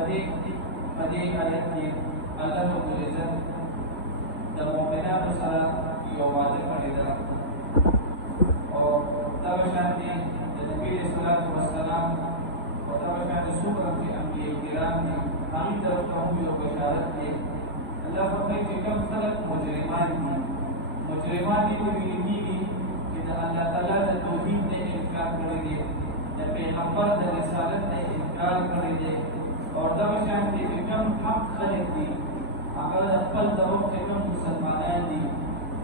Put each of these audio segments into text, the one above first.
فدي آيات الله رب العزت المؤمنات سره یو وعده کړې ده او دا شانتي د نبی صلی الله علیه وسلم او دا شانتي څومره چې انبیاء کرام دي هغوی طرف ته هم یو بشارت دی. الله فرمایي چې کوم خلک مجرمان دي ویل کېږي چې د الله تعالی د توحید نه انکار کړی دی، د پیغمبر د رسالت نه انکار کړی دی. او دا شانتي چې کوم حق خلک دي هغه خپل د وخت کوم مسلمانان دي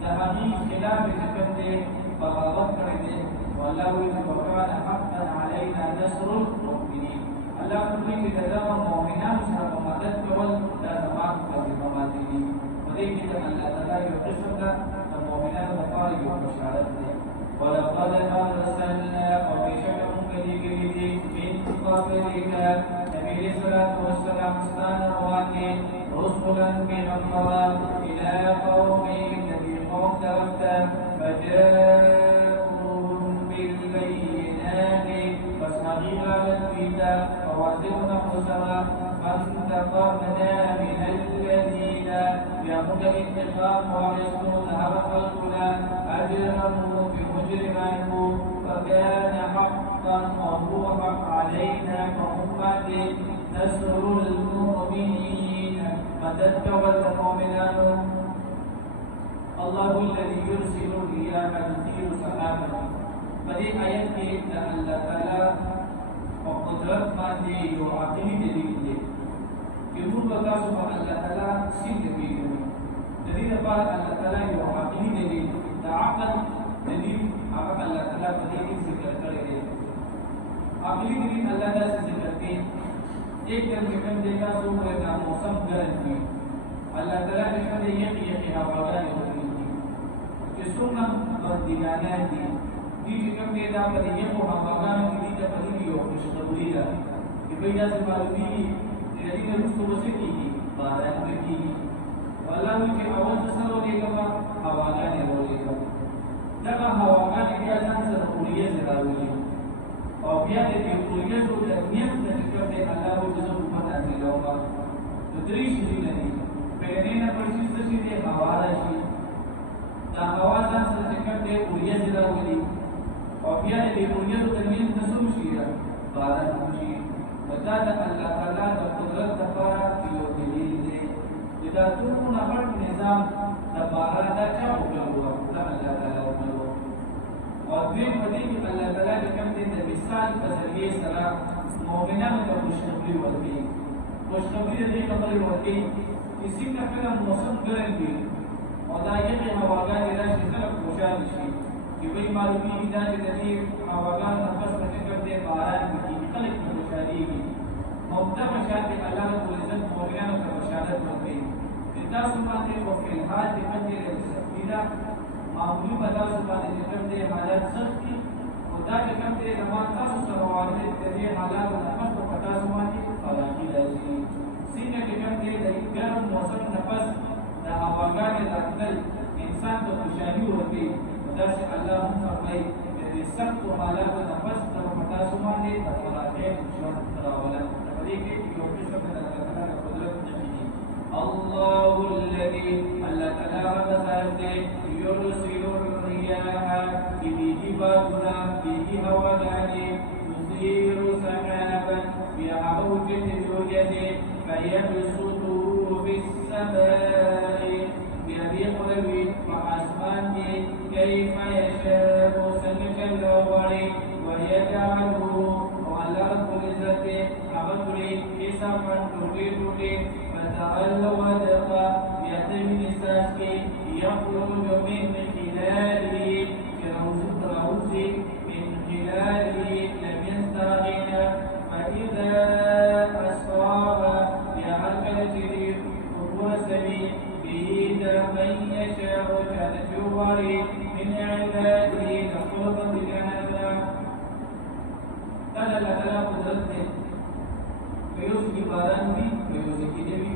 د هغې خلاف چې کوم دی بغاوت کړی دی. والله وایي وکان حقا علینا نصر المؤمنین. الله فرمایي چې دغه مؤمنانو سره مدد کول دا زما په ذمه باندې دي. په دې کې د الله تعالی یو قسم ده د مؤمنانو لپاره یو بشارت دی. ولقد ارسلنا وبشر مبلغ من قبلك نبي صلى الله عليه وسلم رواني رسلا بمنظرا الى قومهم الذي قوم تركته فجاءوهم بالبينات فاسمعوا على الكتاب فوعدنا حسنا فانتقمنا من الذين يأخذ الانتقام ويسكن ذهب خلقنا أجرموا بمجرمهم فكان حقا وهو حق علينا كأمة نصر المؤمنين. مددت والمؤمنان الله الذي يرسل الرياح تثير سحابا. فدي آيات کې د الله تعالی په قدرت باندې یو عقلي دلیل دی چې موږ تاسو په الله تعالی څنګه پیژنو. د دې لپاره الله تعالی یو عقلي دلیل د عقل دلیل هغه الله تعالی په دې کې ذکر کړی دی. عقلي دلیل الله تعالی ذکر کوي ایک دن کوم دی تاسو په موسم ګرځي کی الله تعالی دې کوي یقي هواګانې ورکړي چې څومره بدګانان دي دې کوم دی دا په دې یو هواګانو کې د په دې یو خوشخبری ده چې په داسې معلومي چې دې رسو وسکیږي باران کېږي. والله چې اول څه ورېګما هواګانې ورېګما دا هواګانې بیا ځان سره اوريه راوړي او بیا دې اوريه د نیت د ذکر دی الله او د حکومت انځلوما د درې شي نه دي په دې نه پرځي څه دي هوا راشي دا هوا ځان سره ذکر دی اوريه راوړي او بیا دې اوريه د نیت د سم شي باران شي. ودا د الله تعالی د قدرت لپاره یو دلیل دی چې دا ټول غټ نظام د باران د چا وکړو دا الله تعالی وکړو. او دې په دې کې الله تعالی کوم دې د مثال په ذریعه سره مؤمنانو ته خوشخبری ورکړي. خوشخبری دې خبرې ورکړي چې څنګه کله موسم ګرځي او دا یې هواګانې راشي خلک خوشاله شي چې وایي معلومیږي دا چې د دې هواګانو نفس په ذکر دې باران کېږي خلک خوشالېږي. مبدأ شاید الله رب العزت مؤمنانو ته بشارت ورکړي چې تاسو باندې په فلحال د قدر سختیدا معمولی په تاسو باندې چې کوم دې حالات سخت دي او دا چې کوم دې زمان تاسو سره واقع دي حالات نفس په تاسو باندې فراخي راځي. څنګه چې کوم دې د ګرم موسم نفس د هواګانې راتلل انسان ته خوشحالي ورکړي دا چې الله هم فرمایي چې د سختو حالاتو نفس په تاسو باندې د فراخي ژوند راولل. الله الذي الله تعالى يرسل الرياح بجبالنا به هواجاني يثير سحابا بعوجة الوجد فيبسطه في السماء بأبيقلب وأسمان كيف يشاء سلك الأول ويجعله على العزة أغفري كسفا تريد فتعال ودقا يتم الساسك يخرج من خلاله كروز من خلاله لم يستغنى فإذا أصاب يعلق الجرير هو سبيل به من يشاء كان جواري من عباده نخلق بجهنم. قال الله قدرته ويوزي بارانبي ويوزي كدبي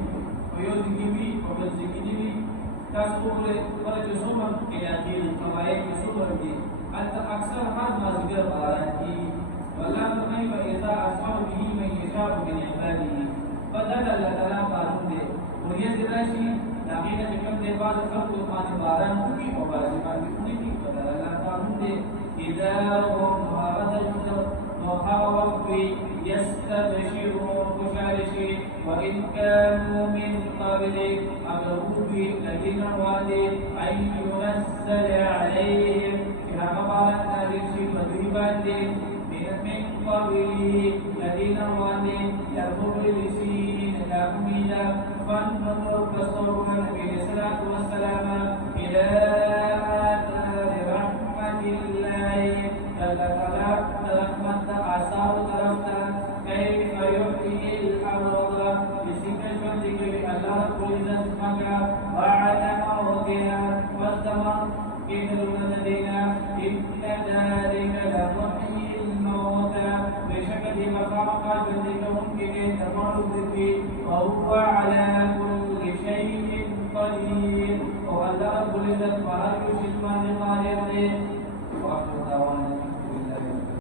ويوزي كبي ويوزي كدبي تاسقول فرج صمم إلى آخر القواعد صمم دي أنت أكثر هذا ما ذكر بارانبي والله كيف إذا أصاب به من يشاء من عباده بدل الله تعالی قانون دی وریا راشي داغه چې کوم دی باز خلق باندې باران کوي او باران باندې کوي بدل الله قانون دی اذا هم هرجت وخاوفوا يستبشرون كشارشي وإن كانوا من قبل أمروا الذين وادي أن ينزل عليهم كما قال نازل مدربات من قبله الذين وادي يمر بسنين كاملة فانظر فصرف النبي صلى الله عليه وسلم إلى آثار رحمة الله تعالى رحمة آثار طرفتا كيف يحيي الأرض بذكر ذكر الله كل ذنبك بعد موتها واستمر كثر الذين إن ذلك لمحيي الموتى بشكل مخافة ذلك ممكن تمر به وهو على كل شيء قدير وقال رب العزة فهل يشرك